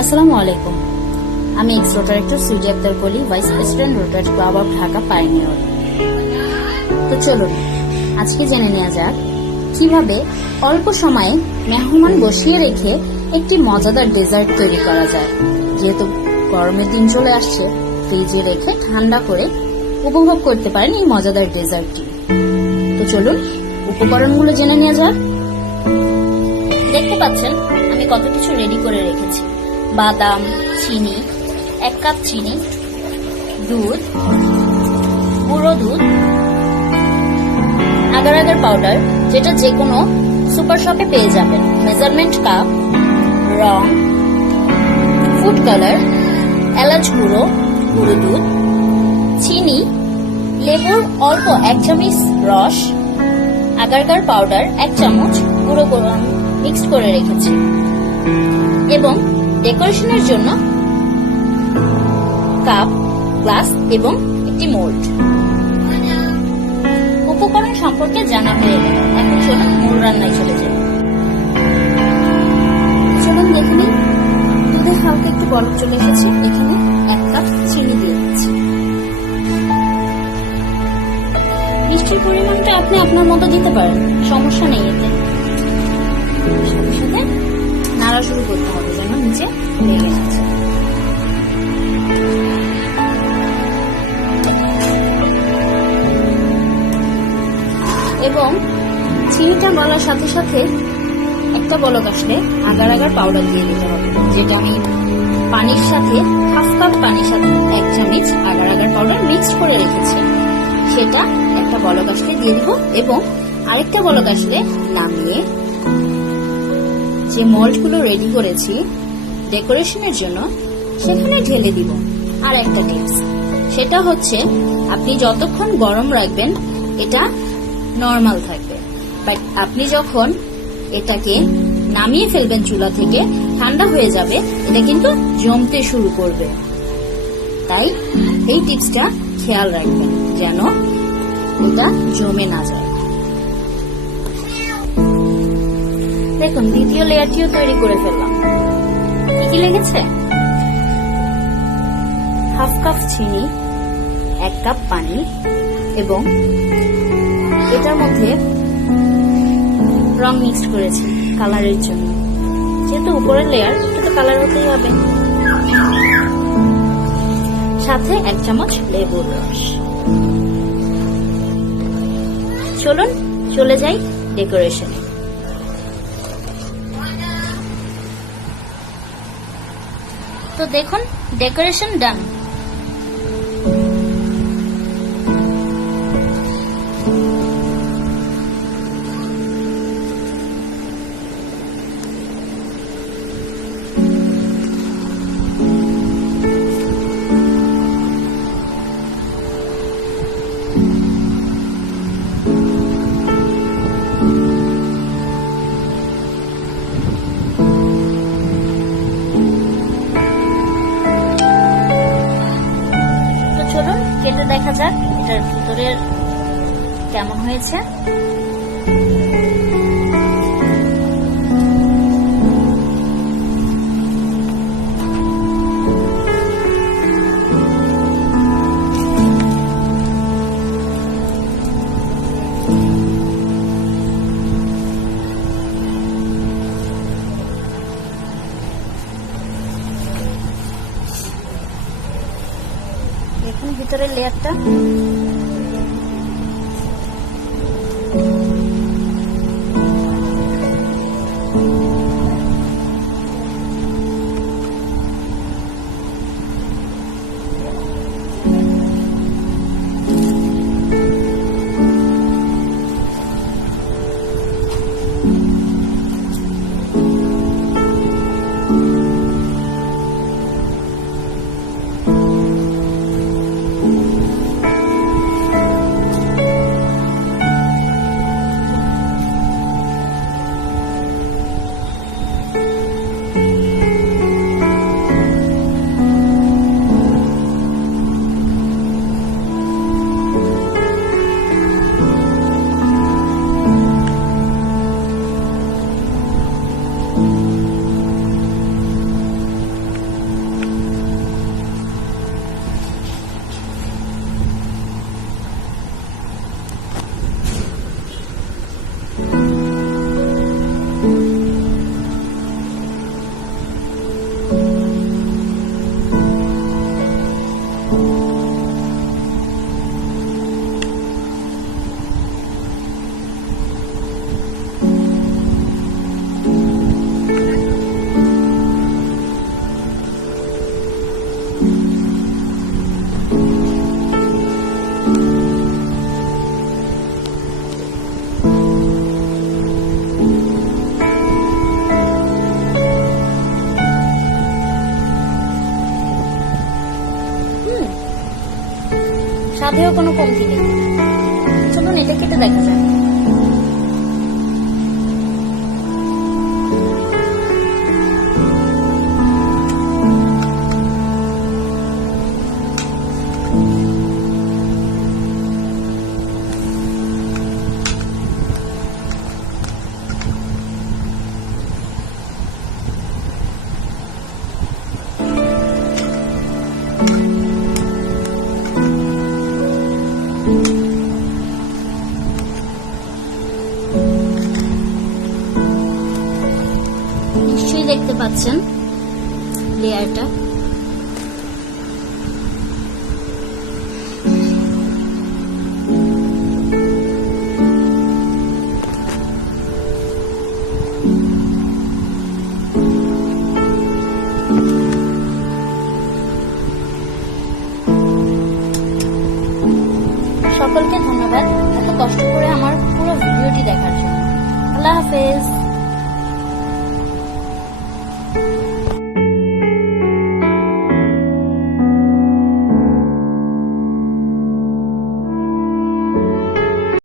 আসসালামু আলাইকুম। আমি ex Rotaractor Koli Akter Koli, vice president Rotaract club of Dhaka pioneer. তো চলুন আজকে জেনে নেওয়া যাক কিভাবে অল্প সময়ে মেহমান বসিয়ে রেখে একটি মজাদার ডেজার্ট তৈরি করা যায়। যেহেতু গরমের দিন চলে আসছে, ফ্রিজে রেখে ঠান্ডা করে উপভোগ করতে পারেন এই মজাদার ডেজার্টটি। তো চলুন উপকরণগুলো জেনে নেওয়া যাক। দেখতে পাচ্ছেন আমি কত কিছু রেডি করে রেখেছি। বাদাম, চিনি, 1 কাপ চিনি, দুধ, গুঁড়ো দুধ, আগার আগার পাউডার যেটা যে কোনো সুপার শপে পেয়ে যাবেন, মেজারমেন্ট কাপ, রং, ফুড কালার, এলাচ গুঁড়ো, গুঁড়ো দুধ, চিনি, লেবুর অল্প 1 চামচ রস, আগার আগার পাউডার 1 চামচ গুঁড়ো মিক্স করে রেখেছি এবং ডেকোরেশনের জন্য কাপ, গ্লাস এবং একটি মোল্ড। উপকরণ সম্পর্কে জানা হয়ে গেল, এখন চলুন মূল রান্নায় চলে যাই। চলুন দেখে নিন, দুধে হালকা একটু বরফ চলে এসেছে। এখানে 1 কাপ চিনি দিয়ে দিচ্ছি। মিষ্টির পরিমাণটা আপনি আপনার মতো দিতে পারেন, সমস্যা নেই। এতে সাথে সাথে নাড়া শুরু করতে হবে যেন নিচে লেগে আছে। এবং চিনিটা গলার সাথে সাথে একটা বলক আসলে আগার আগার পাউডার দিয়ে দিতে হবে, যেটা আমি পানির সাথে 1/2 কাপ পানির সাথে 1 চামচ আগার আগার পাউডার মিক্সড করে রেখেছি। সেটা একটা বলক আসলে দিয়ে দিব এবং আরেকটা বলক আসলে নামিয়ে যে মল্টগুলো রেডি করেছি ডেকোরেশনের জন্য সেখানে ঢেলে দিব। আর একটা টিপস, সেটা হচ্ছে আপনি যতক্ষণ গরম রাখবেন এটা নরমাল থাকবে, বাট আপনি যখন এটাকে নামিয়ে ফেলবেন চুলা থেকে, ঠান্ডা হয়ে যাবে, এটা কিন্তু জমতে শুরু করবে। তাই এই টিপসটা খেয়াল রাখবেন যেন এটা জমে না যায়। দেখুন দ্বিতীয় লেয়ারটিও তৈরি করে ফেললাম। কি লেগেছে? 1/2 কাপ চিনি, 1 কাপ পানি এবং এটার মধ্যে রং মিক্স করেছি কালারের জন্য। যেহেতু উপরের লেয়ার, এটা কালার হতেই হবে। সাথে 1 চামচ লেবুর রস। চলুন চলে যাই ডেকোরেশনে। তো দেখুন ডেকোরেশন ডান। কেটে দেখা যাক এটার ভিতরের কেমন হয়েছে। দেখুন ভিতরের লেয়ারটা। স্বাদেও কোনো কমতি নেই। চলুন এটা কেটে দেখা যাক। নিশ্চয়ই দেখতে পাচ্ছেন লেয়ারটা।